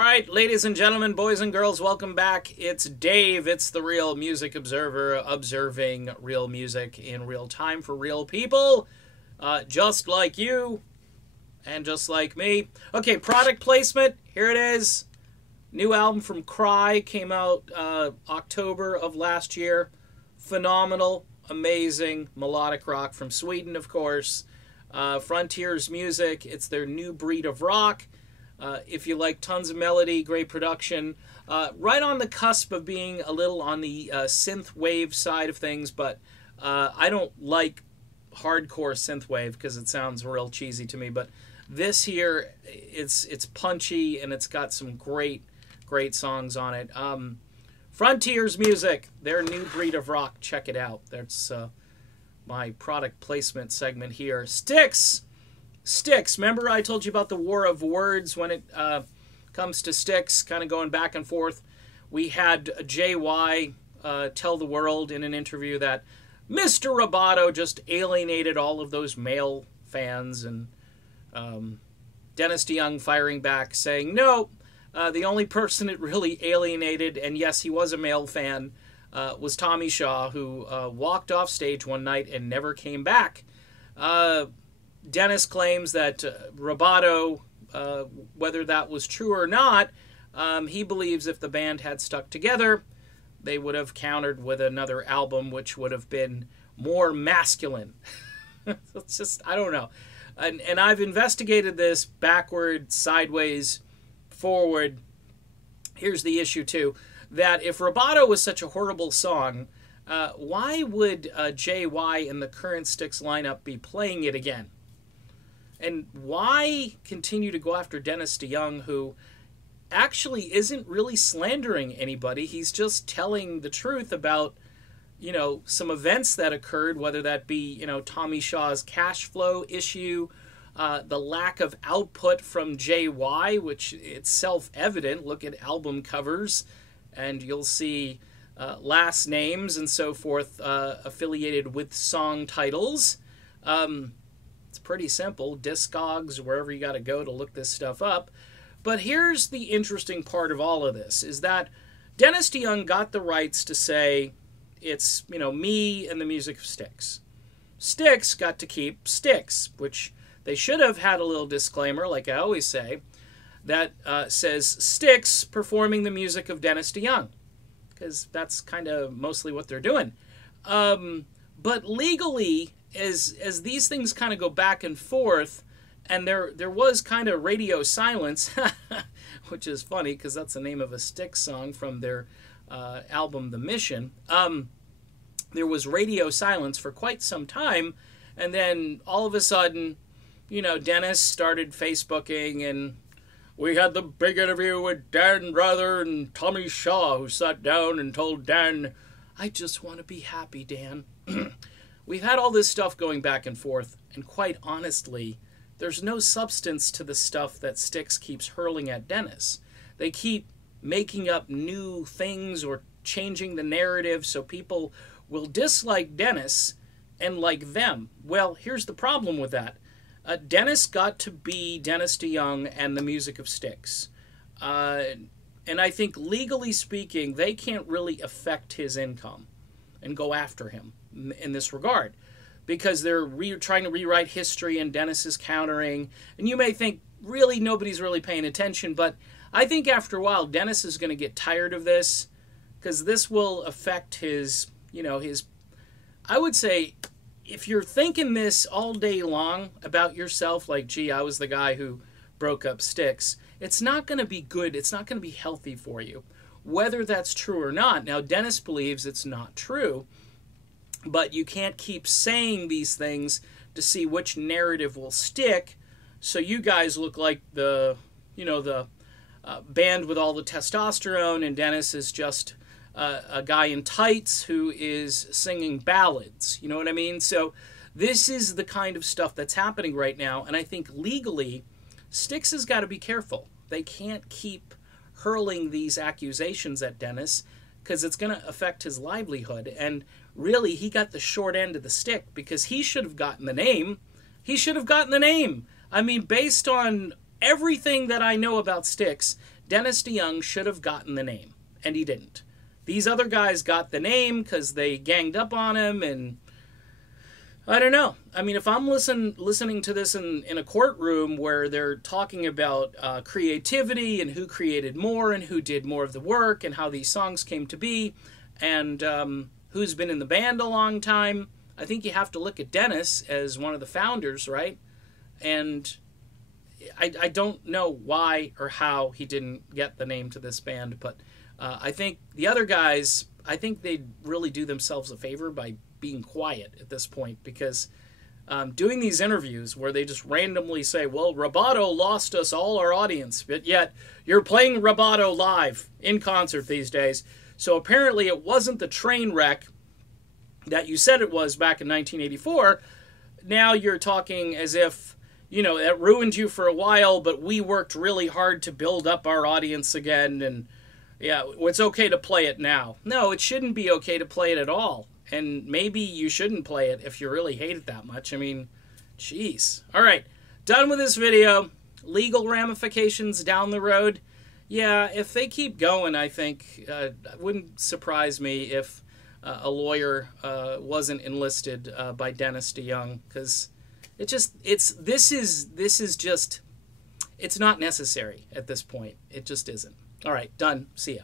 All right, ladies and gentlemen, boys and girls, welcome back. It's Dave. It's the Real Music Observer, observing real music in real time for real people, just like you and just like me. Okay, product placement. Here it is. New album from Cry came out October of last year. Phenomenal, amazing melodic rock from Sweden, of course. Frontiers music. It's their new breed of rock. If you like tons of melody, great production, right on the cusp of being a little on the synth wave side of things, but I don't like hardcore synth wave because it sounds real cheesy to me. But this here, it's punchy and it's got some great songs on it. Frontiers music, their new breed of rock. Check it out. That's my product placement segment here. Styx. Remember I told you about the war of words when it comes to Styx, kind of going back and forth. We had JY tell the world in an interview that Mr. Roboto just alienated all of those male fans, and Dennis DeYoung firing back saying, no, the only person it really alienated, and yes, he was a male fan, was Tommy Shaw, who walked off stage one night and never came back. Dennis claims that Roboto, whether that was true or not, he believes if the band had stuck together, they would have countered with another album, which would have been more masculine. It's just, I don't know. And I've investigated this backward, sideways, forward. Here's the issue, too, that if Roboto was such a horrible song, why would JY in the current Styx lineup be playing it again? And why continue to go after Dennis DeYoung, who actually isn't really slandering anybody? He's just telling the truth about, you know, some events that occurred, whether that be, you know, Tommy Shaw's cash flow issue, the lack of output from JY, which it's self-evident. Look at album covers, and you'll see last names and so forth affiliated with song titles. It's pretty simple. Discogs, wherever you got to go to look this stuff up. But here's the interesting part of all of this, is that Dennis DeYoung got the rights to say, it's, you know, me and the music of Styx. Styx got to keep Styx, which they should have had a little disclaimer, like I always say, that says Styx performing the music of Dennis DeYoung, because that's kind of mostly what they're doing. But legally, as these things kind of go back and forth, and there was kind of radio silence, which is funny because that's the name of a Styx song from their album The Mission. There was radio silence for quite some time, and then all of a sudden, you know, Dennis started Facebooking, and we had the big interview with Dan Rather and Tommy Shaw, who sat down and told Dan, I just want to be happy, Dan. We've had all this stuff going back and forth, and quite honestly, there's no substance to the stuff that Styx keeps hurling at Dennis. They keep making up new things or changing the narrative so people will dislike Dennis and like them. Well, here's the problem with that. Dennis got to be Dennis DeYoung and the music of Styx. And I think legally speaking, they can't really affect his income and go after him in this regard, because they're trying to rewrite history and Dennis is countering. And you may think, really, nobody's really paying attention, but I think after a while, Dennis is going to get tired of this, because this will affect his, you know, his, I would say, if you're thinking this all day long about yourself, like, gee, I was the guy who broke up Styx, it's not going to be good. It's not going to be healthy for you, whether that's true or not. Now, Dennis believes it's not true, but you can't keep saying these things to see which narrative will stick, so you guys look like the, you know, the band with all the testosterone, and Dennis is just a guy in tights who is singing ballads. You know what I mean? So this is the kind of stuff that's happening right now, and I think legally, Styx has got to be careful. They can't keep hurling these accusations at Dennis, because it's going to affect his livelihood. And really, he got the short end of the stick, because he should have gotten the name. He should have gotten the name. I mean, based on everything that I know about Styx, Dennis DeYoung should have gotten the name, and he didn't. These other guys got the name because they ganged up on him, and I don't know. I mean, if I'm listening to this in a courtroom where they're talking about creativity and who created more and who did more of the work and how these songs came to be and who's been in the band a long time, I think you have to look at Dennis as one of the founders, right? And I don't know why or how he didn't get the name to this band, but I think the other guys, I think they'd really do themselves a favor by being quiet at this point, because doing these interviews where they just randomly say, well, Roboto lost us all our audience, but yet you're playing Roboto live in concert these days. So apparently it wasn't the train wreck that you said it was back in 1984. Now you're talking as if, you know, it ruined you for a while, but we worked really hard to build up our audience again, and yeah, it's okay to play it now. No, it shouldn't be okay to play it at all. And maybe you shouldn't play it if you really hate it that much. I mean, jeez. All right, done with this video. Legal ramifications down the road. Yeah, if they keep going, I think it wouldn't surprise me if a lawyer wasn't enlisted by Dennis DeYoung, because this is just, it's not necessary at this point. It just isn't. All right, done. See ya.